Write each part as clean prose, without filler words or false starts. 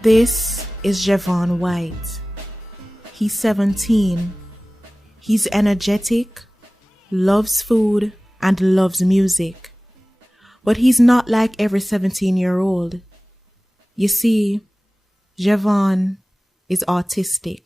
This is Jevon White. He's 17. He's energetic, loves food, and loves music. But he's not like every 17-year-old. You see, Jevon is autistic.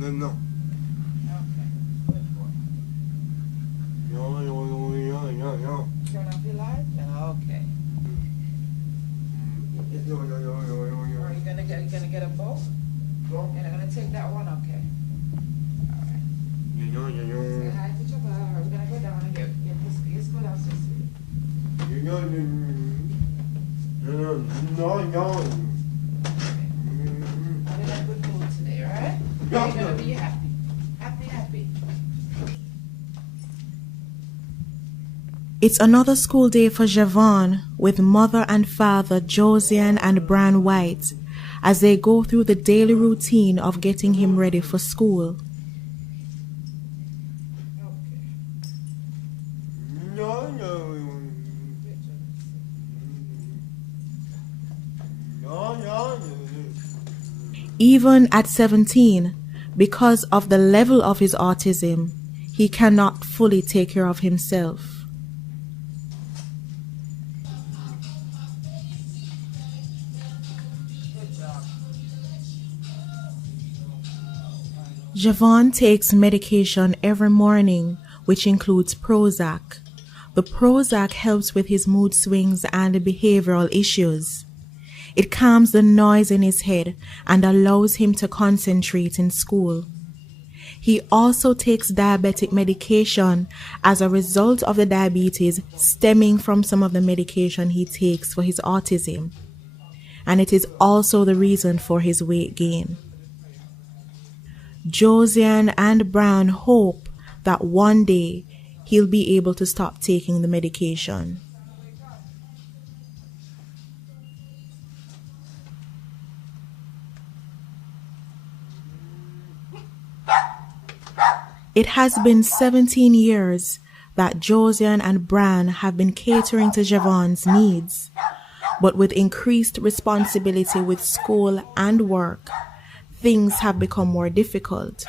No. Okay. Good boy. Turn off your light? Okay. Are you gonna get a bowl? No. You're not gonna take that one? Okay. Alright. Say hi to Jovel. We're gonna go down and get this. Let's go downstairs. No. I'm in a good mood today, right? You're gonna be happy. Happy. It's another school day for Jevon with mother and father Josiane and Bran White as they go through the daily routine of getting him ready for school. Even at 17, because of the level of his autism, he cannot fully take care of himself. Jevon takes medication every morning, which includes Prozac. The Prozac helps with his mood swings and behavioral issues. It calms the noise in his head and allows him to concentrate in school. He also takes diabetic medication as a result of the diabetes stemming from some of the medication he takes for his autism. And it is also the reason for his weight gain. Josiane and Bran hope that one day he'll be able to stop taking the medication. It has been 17 years that Josiane and Bran have been catering to Jevon's needs, but with increased responsibility with school and work, things have become more difficult.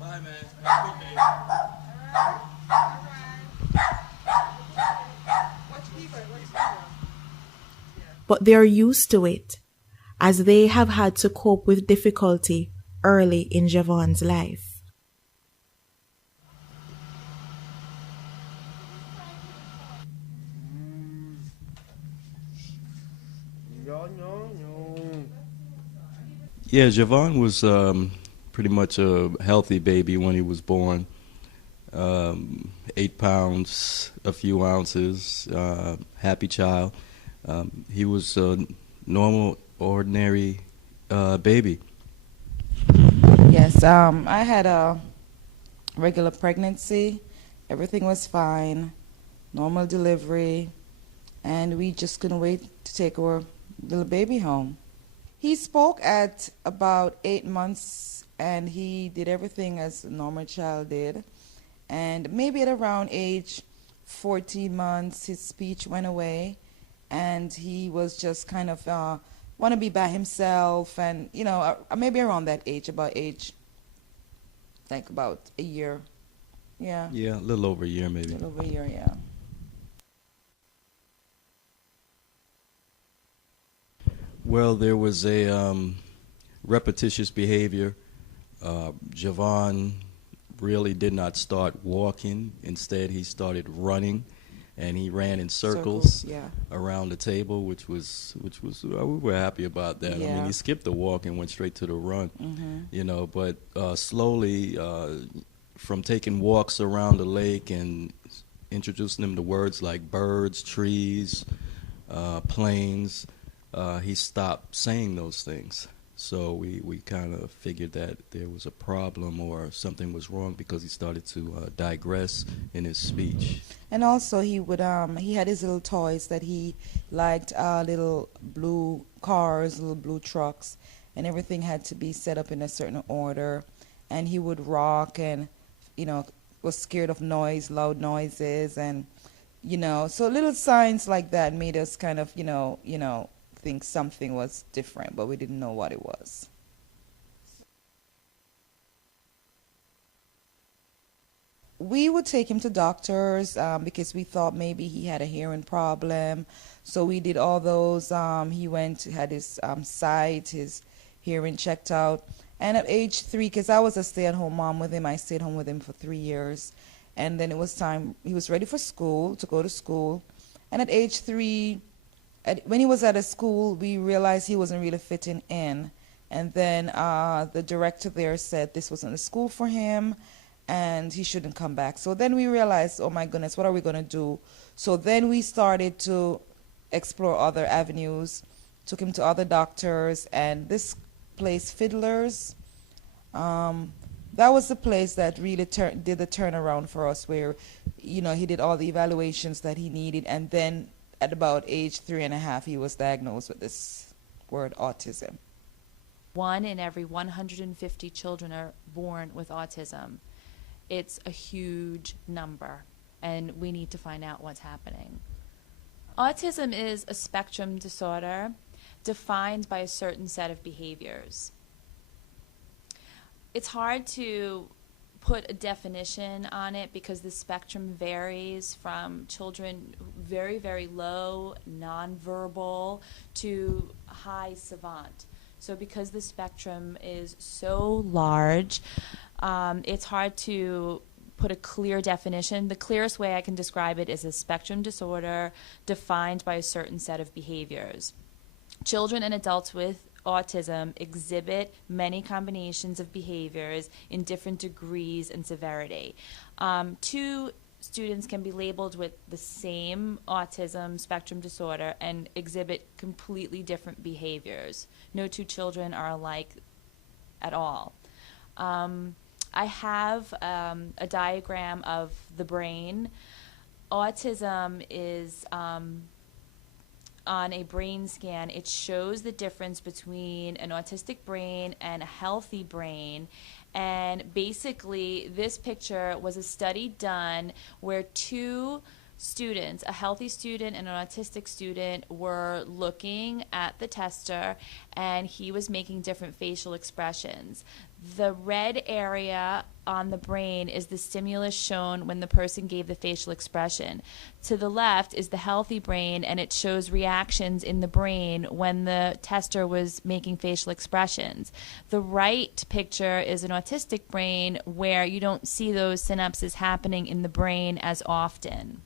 Bye, man. Have a good day. But they're used to it, as they have had to cope with difficulty early in Jevon's life. Yeah, Jevon was pretty much a healthy baby when he was born. 8 pounds, a few ounces, happy child. He was a normal, ordinary baby. Yes, I had a regular pregnancy. Everything was fine, normal delivery, and we just couldn't wait to take our little baby home. He spoke at about 8 months, and he did everything as a normal child did. And maybe at around age 14 months, his speech went away, and he was just kind of want to be by himself, and maybe around that age, about a year. Yeah. Yeah, a little over a year maybe. A little over a year, yeah. Well, there was a repetitious behavior. Jevon really did not start walking. Instead, he started running. and he ran in Circles, circles yeah. around the table, which was we were happy about that. I mean, Yeah. he skipped the walk and went straight to the run, Mm-hmm. you know. But slowly, from taking walks around the lake and introducing him to words like birds, trees, planes, he stopped saying those things. So we kind of figured that there was a problem or something was wrong because he started to digress in his speech. And also he had his little toys that he liked, little blue cars, little blue trucks, and everything had to be set up in a certain order. And he would rock and, was scared of noise, loud noises, and, so little signs like that made us kind of, think something was different, but we didn't know what it was. We would take him to doctors because we thought maybe he had a hearing problem. So we did all those. He had his sight, his hearing checked out. And at age 3, because I was a stay-at-home mom with him, I stayed home with him for 3 years. And then it was time, he was ready for school, to go to school. And at age 3, when he was at a school, we realized he wasn't really fitting in. And then the director there said this wasn't a school for him and he shouldn't come back. So then we realized, oh my goodness, what are we going to do? So then we started to explore other avenues, took him to other doctors, and this place, Fiddlers, that was the place that really did the turnaround for us, where, he did all the evaluations that he needed, and then at about age 3.5, he was diagnosed with this word, autism. 1 in every 150 children are born with autism. It's a huge number, and we need to find out what's happening. Autism is a spectrum disorder defined by a certain set of behaviors. It's hard to put a definition on it because the spectrum varies from children very, very low, nonverbal, to high savant. So because the spectrum is so large, it's hard to put a clear definition. The clearest way I can describe it is a spectrum disorder defined by a certain set of behaviors. Children and adults with autism exhibit many combinations of behaviors in different degrees and severity. 2 students can be labeled with the same autism spectrum disorder and exhibit completely different behaviors. No 2 children are alike at all. I have a diagram of the brain. Autism is on a brain scan. It shows the difference between an autistic brain and a healthy brain. And basically, this picture was a study done where 2 students, a healthy student and an autistic student, were looking at the tester, and he was making different facial expressions. The red area on the brain is the stimulus shown when the person gave the facial expression. To the left is the healthy brain, and it shows reactions in the brain when the tester was making facial expressions. The right picture is an autistic brain where you don't see those synapses happening in the brain as often.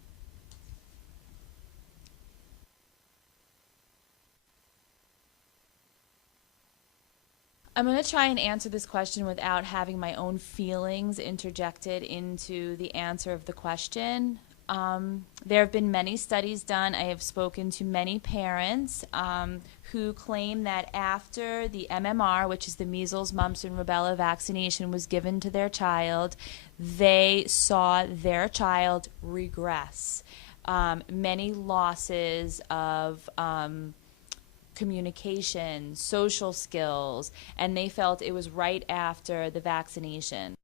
I'm going to try and answer this question without having my own feelings interjected into the answer of the question. There have been many studies done. I have spoken to many parents who claim that after the MMR, which is the measles, mumps, and rubella vaccination, was given to their child, they saw their child regress. Many losses of communication, social skills, and they felt it was right after the vaccination.